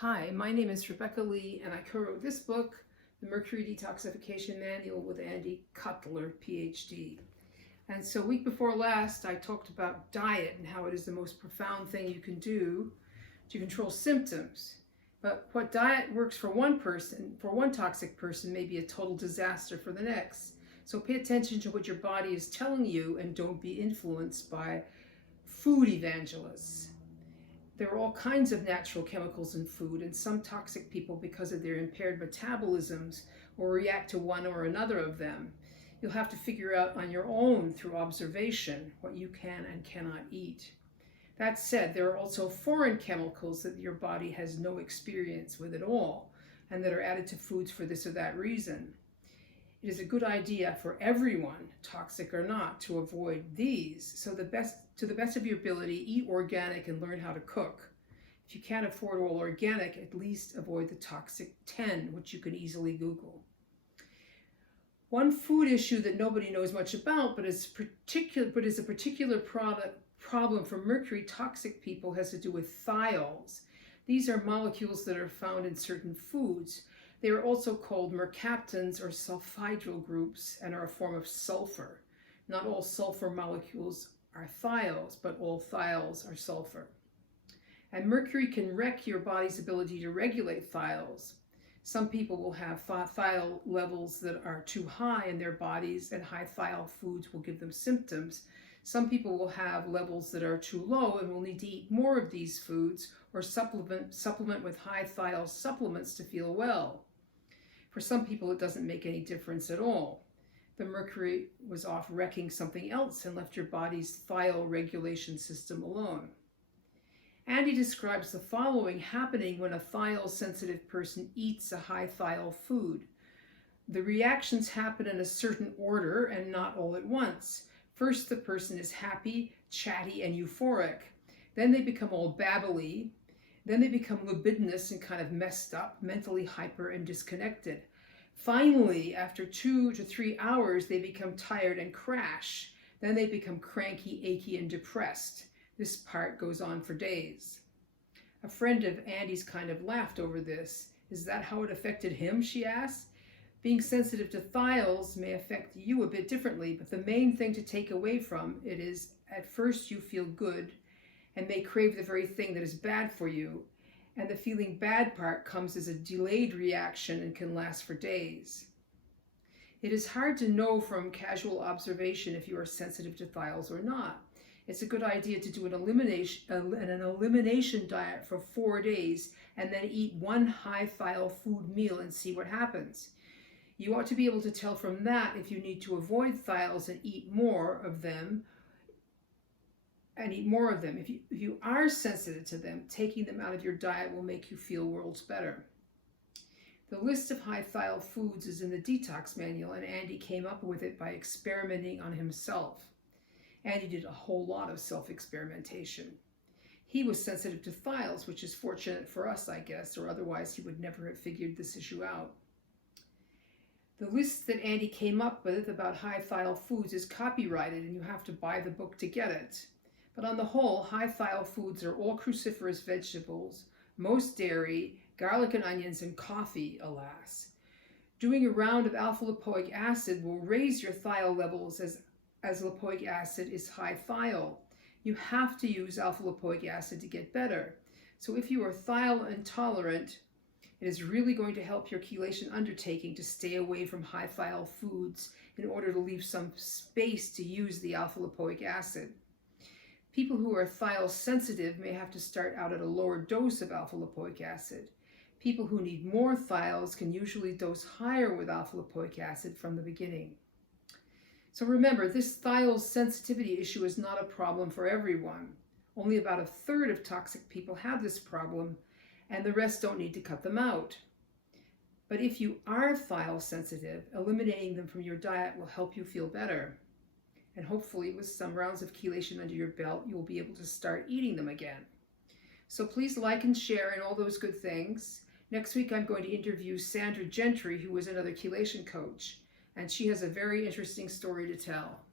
Hi, my name is Rebecca Lee, and I co-wrote this book, The Mercury Detoxification Manual with Andy Cutler, PhD. And so week before last, I talked about diet and how it is the most profound thing you can do to control symptoms. But what diet works for one person, for one toxic person, may be a total disaster for the next. So pay attention to what your body is telling you and don't be influenced by food evangelists. There are all kinds of natural chemicals in food, and some toxic people, because of their impaired metabolisms, will react to one or another of them. You'll have to figure out on your own through observation what you can and cannot eat. That said, there are also foreign chemicals that your body has no experience with at all, and that are added to foods for this or that reason. It is a good idea for everyone, toxic or not, to avoid these. So to the best of your ability, eat organic and learn how to cook. If you can't afford all organic, at least avoid the toxic 10, which you can easily Google. One food issue that nobody knows much about, but is a particular problem for mercury toxic people, has to do with thiols. These are molecules that are found in certain foods. They are also called mercaptans or sulfhydryl groups and are a form of sulfur. Not all sulfur molecules are thiols, but all thiols are sulfur. And mercury can wreck your body's ability to regulate thiols. Some people will have thiol levels that are too high in their bodies, and high thiol foods will give them symptoms. Some people will have levels that are too low and will need to eat more of these foods or supplement with high thiol supplements to feel well. For some people, it doesn't make any difference at all. The mercury was off wrecking something else and left your body's thiol regulation system alone. Andy describes the following happening when a thiol-sensitive person eats a high thiol food. The reactions happen in a certain order and not all at once. First, the person is happy, chatty, and euphoric. Then they become all babbly. Then they become libidinous and kind of messed up, mentally hyper and disconnected. Finally, after 2 to 3 hours, they become tired and crash. Then they become cranky, achy, and depressed. This part goes on for days. A friend of Andy's kind of laughed over this. Is that how it affected him, she asked. Being sensitive to thiols may affect you a bit differently, but the main thing to take away from it is, at first you feel good and may crave the very thing that is bad for you, and the feeling bad part comes as a delayed reaction and can last for days. It is hard to know from casual observation if you are sensitive to thiols or not. It's a good idea to do an elimination diet for 4 days and then eat one high thiol food meal and see what happens. You ought to be able to tell from that if you need to avoid thiols and eat more of them. If you are sensitive to them, taking them out of your diet will make you feel worlds better. The list of high thiol foods is in the detox manual, and Andy came up with it by experimenting on himself. Andy did a whole lot of self-experimentation. He was sensitive to thiols, which is fortunate for us, I guess, or otherwise he would never have figured this issue out. The list that Andy came up with about high thiol foods is copyrighted, and you have to buy the book to get it. But on the whole, high thiol foods are all cruciferous vegetables, most dairy, garlic and onions, and coffee, alas. Doing a round of alpha-lipoic acid will raise your thiol levels as lipoic acid is high thiol. You have to use alpha-lipoic acid to get better. So if you are thiol intolerant, it is really going to help your chelation undertaking to stay away from high thiol foods in order to leave some space to use the alpha-lipoic acid. People who are thiol sensitive may have to start out at a lower dose of alpha-lipoic acid. People who need more thiols can usually dose higher with alpha-lipoic acid from the beginning. So remember, this thiol sensitivity issue is not a problem for everyone. Only about 1/3 of toxic people have this problem, and the rest don't need to cut them out. But if you are thiol sensitive, eliminating them from your diet will help you feel better. And hopefully with some rounds of chelation under your belt, you'll be able to start eating them again. So please like and share and all those good things. Next week, I'm going to interview Sandra Gentry, who was another chelation coach, and she has a very interesting story to tell.